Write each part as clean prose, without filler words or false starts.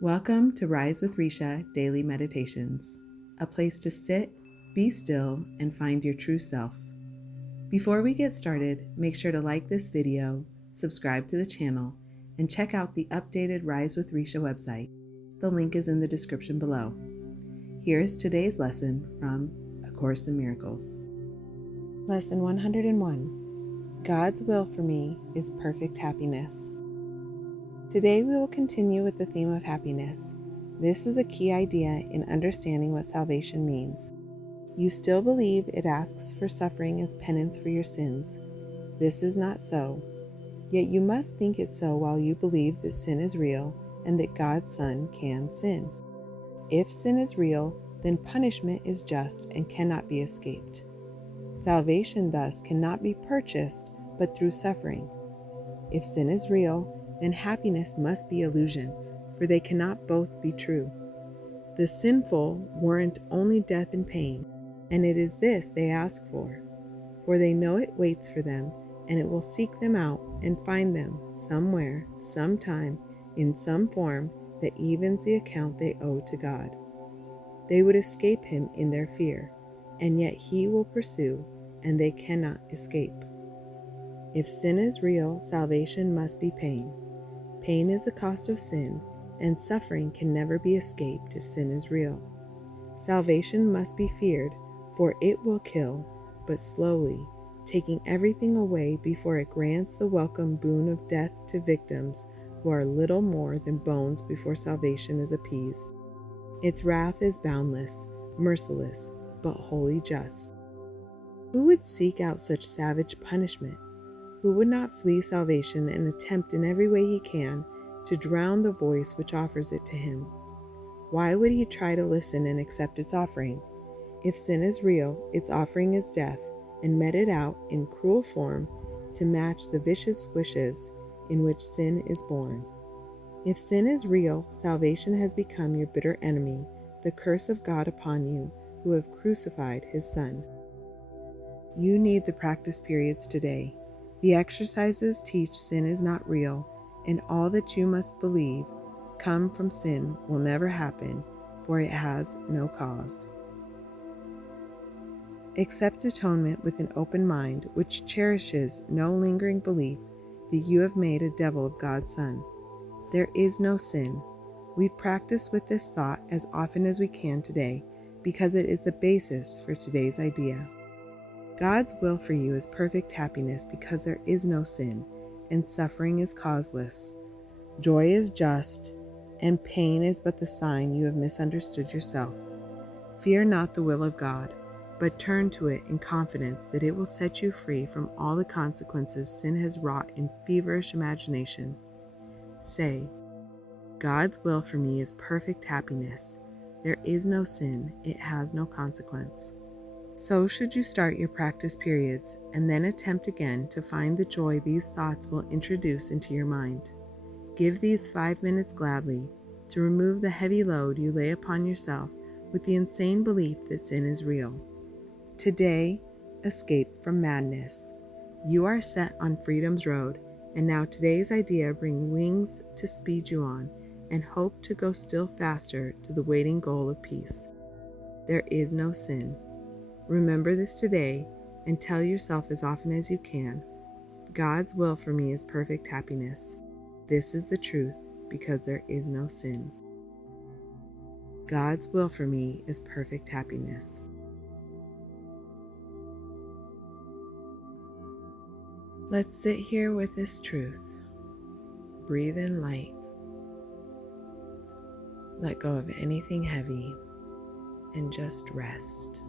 Welcome to Rise with Recia Daily Meditations, a place to sit, be still, and find your true self. Before we get started, make sure to like this video, subscribe to the channel, and check out the updated Rise with Recia website. The link is in the description below. Here is today's lesson from A Course in Miracles. Lesson 101. God's will for me is perfect happiness. Today we will continue with the theme of happiness. This is a key idea in understanding what salvation means. You still believe it asks for suffering as penance for your sins. This is not so. Yet you must think it so while you believe that sin is real and that God's Son can sin. If sin is real, then punishment is just and cannot be escaped. Salvation thus cannot be purchased but through suffering. If sin is real, then happiness must be illusion, for they cannot both be true. The sinful warrant only death and pain, and it is this they ask for they know it waits for them, and it will seek them out and find them somewhere, sometime, in some form that evens the account they owe to God. They would escape him in their fear, and yet he will pursue, and they cannot escape. If sin is real, salvation must be pain. Pain is the cost of sin, and suffering can never be escaped if sin is real. Salvation must be feared, for it will kill, but slowly, taking everything away before it grants the welcome boon of death to victims who are little more than bones before salvation is appeased. Its wrath is boundless, merciless, but wholly just. Who would seek out such savage punishment? Who would not flee salvation and attempt in every way he can to drown the voice which offers it to him? Why would he try to listen and accept its offering? If sin is real, its offering is death, and meted out in cruel form to match the vicious wishes in which sin is born. If sin is real, salvation has become your bitter enemy, the curse of God upon you, who have crucified his Son. You need the practice periods today. The exercises teach sin is not real, and all that you must believe come from sin will never happen, for it has no cause. Accept atonement with an open mind, which cherishes no lingering belief that you have made a devil of God's Son. There is no sin. We practice with this thought as often as we can today, because it is the basis for today's idea. God's will for you is perfect happiness because there is no sin, and suffering is causeless. Joy is just, and pain is but the sign you have misunderstood yourself. Fear not the will of God, but turn to it in confidence that it will set you free from all the consequences sin has wrought in feverish imagination. Say, God's will for me is perfect happiness. There is no sin, it has no consequence. So should you start your practice periods, and then attempt again to find the joy these thoughts will introduce into your mind. Give these 5 minutes gladly to remove the heavy load you lay upon yourself with the insane belief that sin is real. Today, escape from madness. You are set on freedom's road, and now today's idea bring wings to speed you on, and hope to go still faster to the waiting goal of peace. There is no sin. Remember this today, and tell yourself as often as you can, God's will for me is perfect happiness. This is the truth, because there is no sin. God's will for me is perfect happiness. Let's sit here with this truth. Breathe in light. Let go of anything heavy, and just rest.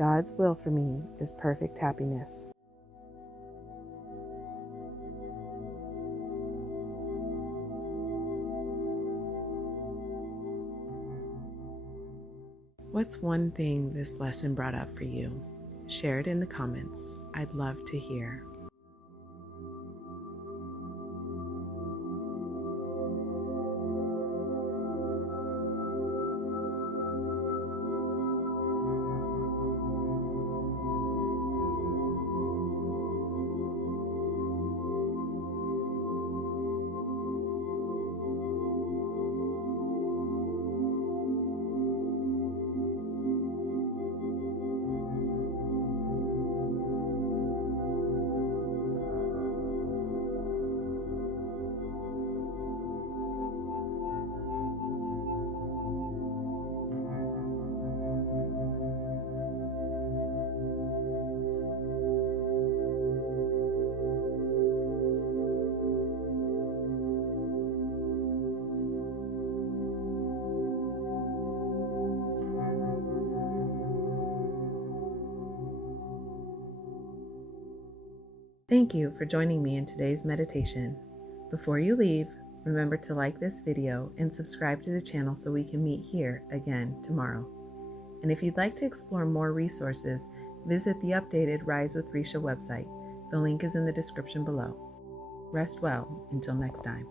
God's will for me is perfect happiness. What's one thing this lesson brought up for you? Share it in the comments. I'd love to hear. Thank you for joining me in today's meditation. Before you leave, remember to like this video and subscribe to the channel so we can meet here again tomorrow. And if you'd like to explore more resources, visit the updated Rise with Recia website. The link is in the description below. Rest well until next time.